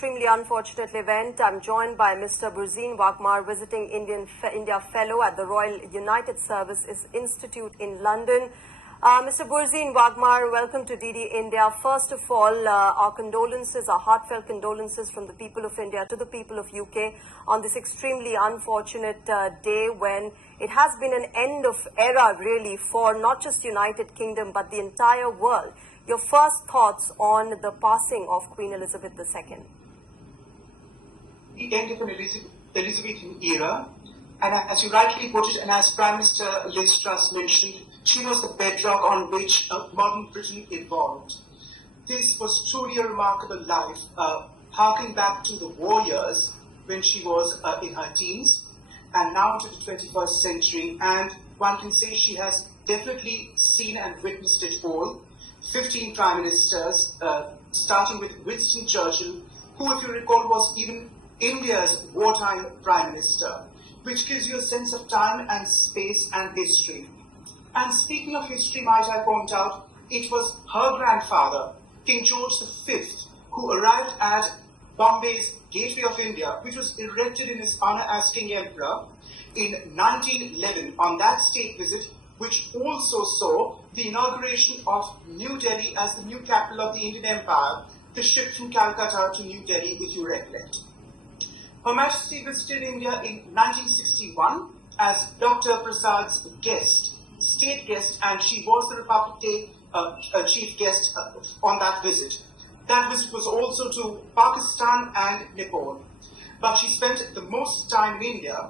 extremely unfortunate event. I'm joined by Mr. Burzine Waghmar, visiting India Fellow at the Royal United Services Institute in London. Mr. Burzine Waghmar, welcome to DD India. First of all, our condolences, our heartfelt condolences from the people of India to the people of UK on this extremely unfortunate day when it has been an end of era really for not just United Kingdom but the entire world. Your first thoughts on the passing of Queen Elizabeth II? The end of an Elizabethan era, and as you rightly put it, and as Prime Minister Liz Truss mentioned, she was the bedrock on which modern Britain evolved. This was truly a remarkable life, harking back to the war years when she was in her teens, and now to the 21st century, and one can say she has definitely seen and witnessed it all. 15 prime ministers, starting with Winston Churchill, who, if you recall, was even India's wartime prime minister, which gives you a sense of time and space and history. And speaking of history, might I point out, it was her grandfather, King George V, who arrived at Bombay's Gateway of India, which was erected in his honor as King Emperor in 1911 on that state visit, which also saw the inauguration of New Delhi as the new capital of the Indian Empire, the ship from Calcutta to New Delhi, if you recollect. Her Majesty visited India in 1961 as Dr. Prasad's guest, state guest, and she was the Republic Day chief guest on that visit. That visit was also to Pakistan and Nepal. But she spent the most time in India,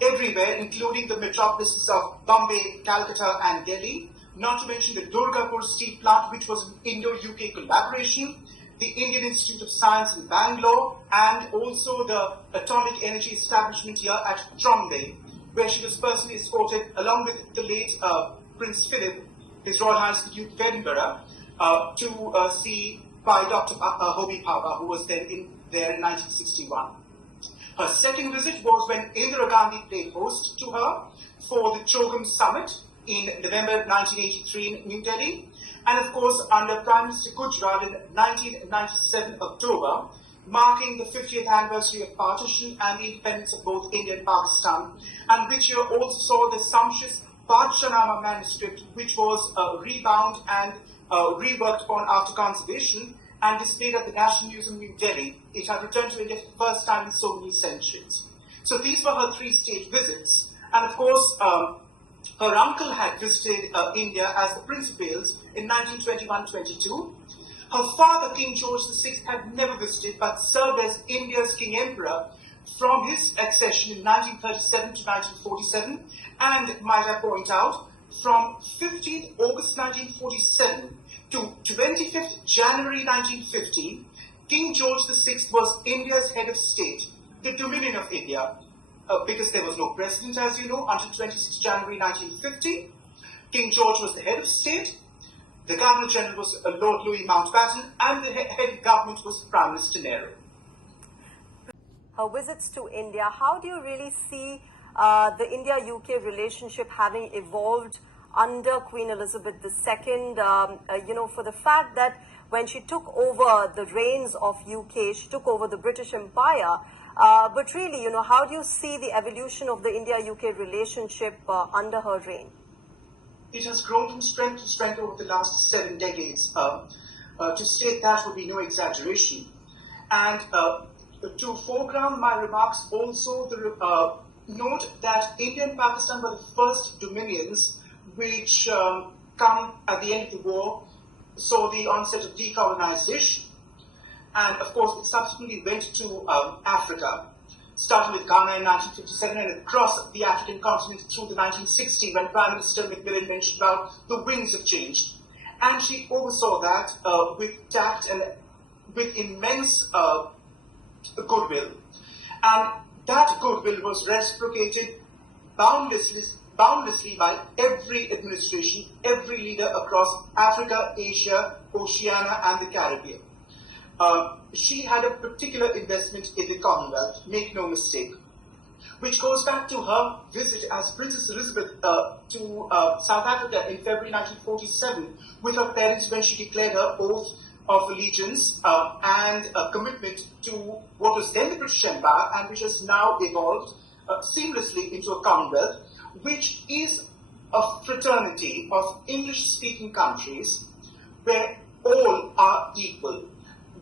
everywhere, including the metropolises of Bombay, Calcutta and Delhi, not to mention the Durgapur Steel Plant, which was an Indo-UK collaboration, the Indian Institute of Science in Bangalore, and also the Atomic Energy Establishment here at Trombay, where she was personally escorted along with the late Prince Philip, His Royal Highness the Duke of Edinburgh, to see by Dr. Homi Bhabha, who was then there in 1961. Her second visit was when Indira Gandhi played host to her for the Chogam Summit in November 1983 in New Delhi, and of course under Prime Minister Gujral in 1997 October, marking the 50th anniversary of partition and the independence of both India and Pakistan, and which you also saw the sumptuous Padshanama manuscript, which was rebound and reworked upon after conservation and displayed at the National Museum in New Delhi. It had returned to India for the first time in so many centuries. So these were her three state visits, and of course her uncle had visited India as the Prince of Wales in 1921-22. Her father, King George VI, had never visited but served as India's King Emperor from his accession in 1937 to 1947, and, might I point out, from 15th August 1947 to 25th January 1950, King George VI was India's head of state, the Dominion of India, because there was no president, as you know, until 26th January 1950. King George was the head of state. The Governor-General was Lord Louis Mountbatten, and the head of government was Prime Minister Nehru. Her visits to India, how do you really see the India-UK relationship having evolved under Queen Elizabeth II, for the fact that when she took over the reins of UK, she took over the British Empire, but really, how do you see the evolution of the India-UK relationship under her reign? It has grown from strength to strength over the last 7 decades. To state that would be no exaggeration. And to foreground my remarks, also note that India and Pakistan were the first dominions which come at the end of the war, saw the onset of decolonization. And of course, it subsequently went to Africa, starting with Ghana in 1957 and across the African continent through the 1960s, when Prime Minister Macmillan mentioned about the winds of change. And she oversaw that with tact and with immense goodwill. And that goodwill was reciprocated boundlessly by every administration, every leader across Africa, Asia, Oceania, and the Caribbean. She had a particular investment in the Commonwealth, make no mistake, which goes back to her visit as Princess Elizabeth to South Africa in February 1947 with her parents when she declared her oath of allegiance and a commitment to what was then the British Empire and which has now evolved seamlessly into a Commonwealth, which is a fraternity of English-speaking countries where all are equal.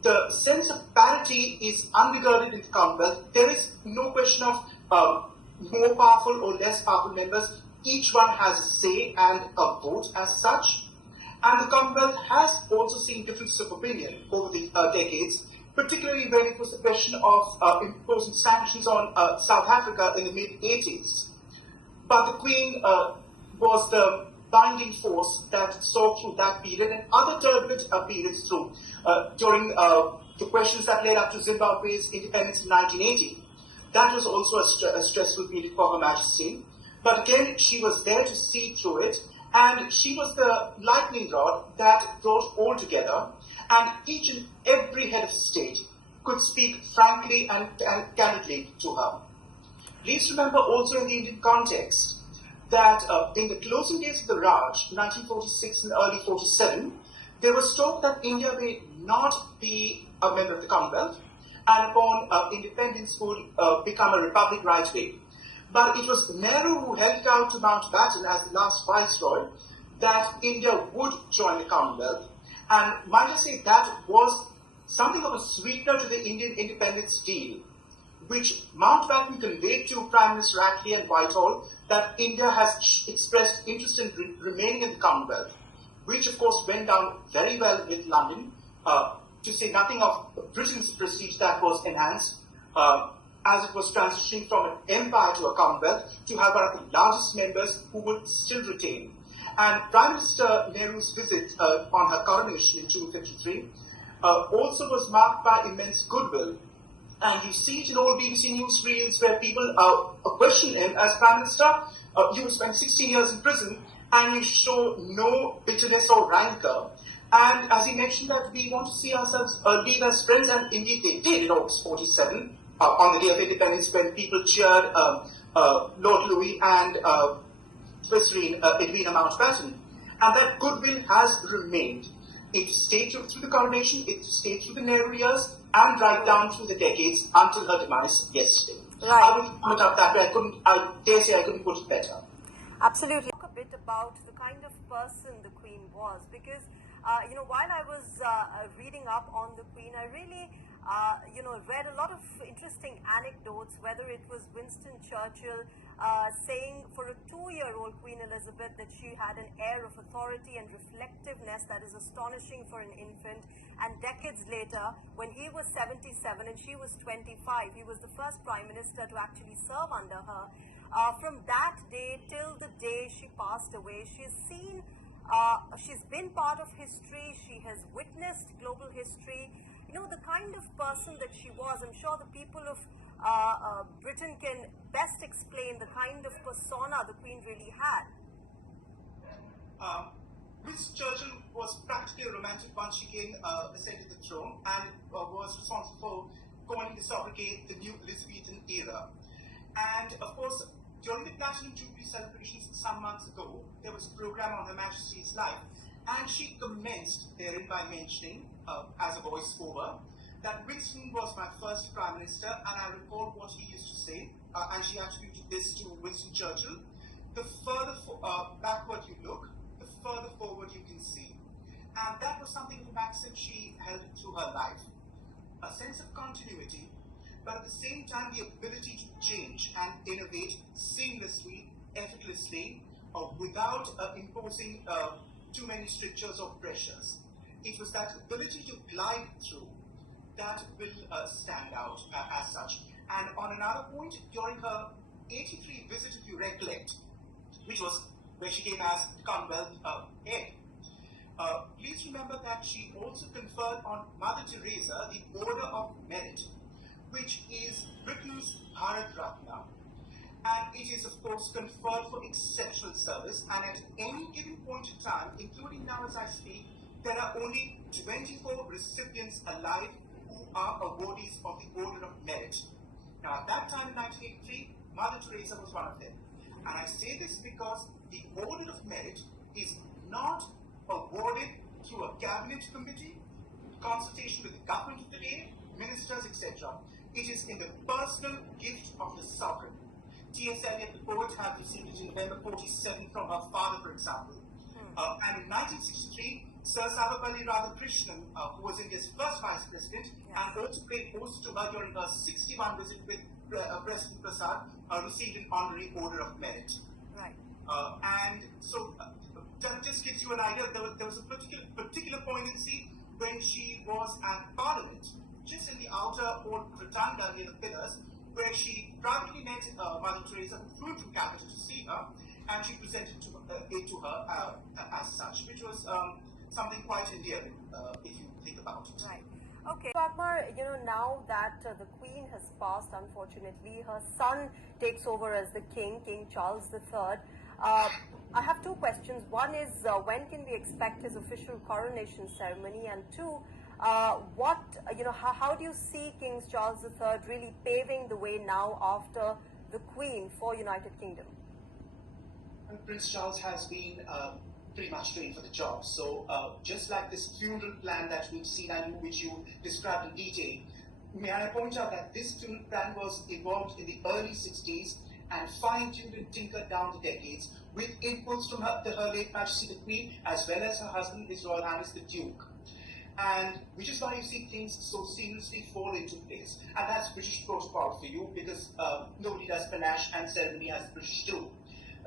The sense of parity is unregarded in the Commonwealth. There is no question of more powerful or less powerful members. Each one has a say and a vote as such. And the Commonwealth has also seen differences of opinion over the decades, particularly when it was the question of imposing sanctions on South Africa in the mid-80s. But the Queen was the binding force that saw through that period and other turbulent periods through during the questions that led up to Zimbabwe's independence in 1980. That was also a stressful period for Her Majesty. But again, she was there to see through it, and she was the lightning rod that brought all together, and each and every head of state could speak frankly and candidly to her. Please remember also in the Indian context that in the closing days of the Raj, 1946 and early 47, there was talk that India may not be a member of the Commonwealth, and upon independence would become a republic right away. But it was Nehru who held it out to Mountbatten as the last viceroy that India would join the Commonwealth. And might I say that was something of a sweetener to the Indian independence deal, which Mountbatten conveyed to Prime Minister Attlee and Whitehall that India has expressed interest in remaining in the Commonwealth, which of course went down very well with London, to say nothing of Britain's prestige that was enhanced as it was transitioning from an empire to a Commonwealth to have one of the largest members who would still retain. And Prime Minister Nehru's visit on her coronation in June 53 also was marked by immense goodwill. And you see it in all BBC News reels where people question him as Prime Minister. You spent 16 years in prison and you show no bitterness or rancor. And as he mentioned that we want to see ourselves live as friends, and indeed they did in August 47, on the day of independence when people cheered Lord Louis and Edwina Mountbatten. And that goodwill has remained. It stayed through the coronation, it stayed through the Nehru years, and right down through the decades until her demise yesterday. Right. I will put it up that way. I dare say I couldn't put it better. Absolutely. Talk a bit about the kind of person the Queen was, because while I was reading up on the Queen, I really read a lot of interesting anecdotes, whether it was Winston Churchill saying for a 2-year-old Queen Elizabeth that she had an air of authority and reflectiveness that is astonishing for an infant. And decades later, when he was 77 and she was 25, he was the first Prime Minister to actually serve under her. From that day till the day she passed away, she's been part of history, she has witnessed global history. The kind of person that she was, I'm sure the people of Britain can best explain the kind of persona the Queen really had. Miss Churchill was practically a romantic once she ascended the throne, and was responsible for coining the sobriquet the New Elizabethan Era. And of course, during the Platinum Jubilee celebrations some months ago, there was a program on Her Majesty's life, and she commenced therein by mentioning, as a voice-over, that Winston was my first Prime Minister, and I recall what he used to say, and she attributed this to Winston Churchill: the further backward you look, the further forward you can see. And that was something of a maxim she held through her life. A sense of continuity, but at the same time the ability to change and innovate seamlessly, effortlessly, without imposing too many strictures or pressures. It was that ability to glide through that will stand out as such. And on another point, during her 83 visit, if you recollect, which was where she came as the Commonwealth head, please remember that she also conferred on Mother Teresa the Order of Merit, which is Britain's Bharat Ratna. And it is, of course, conferred for exceptional service. And at any given point in time, including now as I speak, there are only 24 recipients alive who are awardees of the Order of Merit. Now, at that time in 1983, Mother Teresa was one of them. And I say this because the Order of Merit is not awarded through a cabinet committee consultation with the government of the day, ministers, etc. It is in the personal gift of the sovereign. T.S. Eliot, the poet, had received it in November 47 from her father, for example. And in 1963, Sir Sarvepalli Radhakrishnan, who was India's first vice president, and also paid host to her during her 61 visit with President Prasad, received an honorary Order of Merit. Right. And so that just gives you an idea. There was a particular poignancy when she was at Parliament, just in the outer old rotunda near the pillars, where she privately met Mother Teresa, who flew from Calcutta to see her, and she presented it to her as such, which was something quite endearing, if you think about it. Right. Okay, Waghmar, now that the Queen has passed, unfortunately, her son takes over as the King, King Charles III. I have two questions. One is, when can we expect his official coronation ceremony? And two, how do you see King Charles III really paving the way now after the Queen for United Kingdom? And Prince Charles has been pretty much trained for the job. So just like this funeral plan that we've seen and which you described in detail, may I point out that this funeral plan was evolved in the early 60s and fine-tuned and tinkered down the decades with inputs from her late Majesty the Queen, as well as her husband, His Royal Highness the Duke. And which is why you see things so seamlessly fall into place. And that's British protocol for you, because nobody does panache and ceremony as the British do.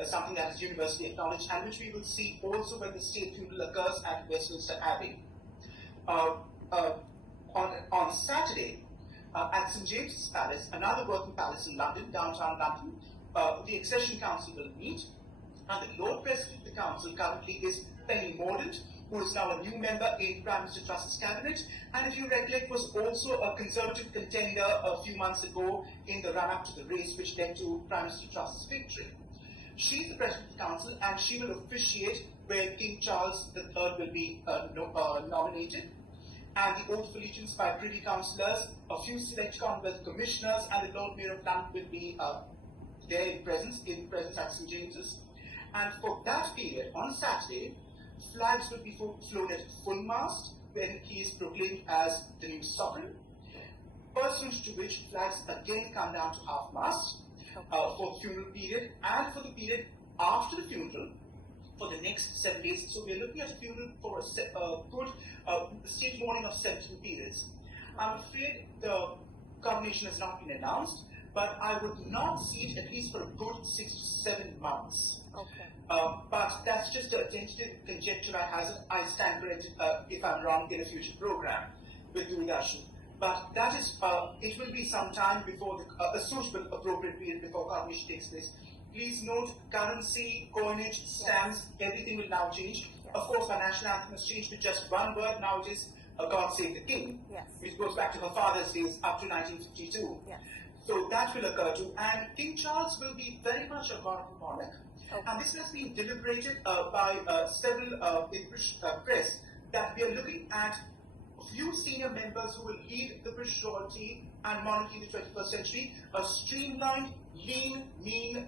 Something that is universally acknowledged, and which we will see also when the state funeral occurs at Westminster Abbey. On Saturday, at St James's Palace, another working palace in London, downtown London, the Accession Council will meet, and the Lord President of the Council currently is Penny Mordaunt, who is now a new member in Prime Minister Truss's cabinet, and if you recollect, was also a Conservative contender a few months ago in the run-up to the race, which led to Prime Minister Truss's victory. She is the President of the Council, and she will officiate where King Charles III will be nominated, and the oath of allegiance by Privy Councillors, a few select Commonwealth Commissioners, and the Lord Mayor of London will be there in presence at St James's. And for that period, on Saturday, flags will be flown at full mast when he is proclaimed as the new sovereign, pursuant to which flags again come down to half mast for the funeral period, and for the period after the funeral for the next 7 days. So we're looking at a funeral for a good state mourning of 17 periods. I'm afraid the coronation has not been announced, but I would not see it at least for a good 6 to 7 months. Okay. But that's just a tentative conjecture I hazard. I stand corrected if I'm wrong in a future program with Doordarshan. But that is, it will be some time before a suitable appropriate period before coronation takes place. Please note, currency, coinage, stamps, everything will now change. Yes. Of course, our national anthem has changed with just one word. Now it is God Save the King, Yes. which goes back to her father's days up to 1952. Yes. So that will occur too. And King Charles will be very much a monarch. Okay. And this has been deliberated by several in British press, that we are looking at a few senior members who will lead the British royalty and monarchy in the 21st century, a streamlined, lean, mean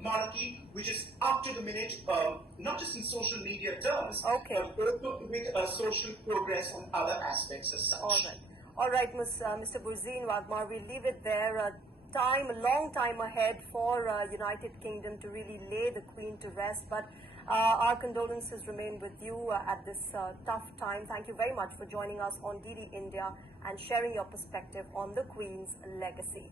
monarchy which is up to the minute, not just in social media terms, Okay. but also with social progress on other aspects as such. All right, Mr. Burzine Waghmar, we'll leave it there. A long time ahead for United Kingdom to really lay the Queen to rest, but our condolences remain with you at this tough time. Thank you very much for joining us on DD India and sharing your perspective on the Queen's legacy.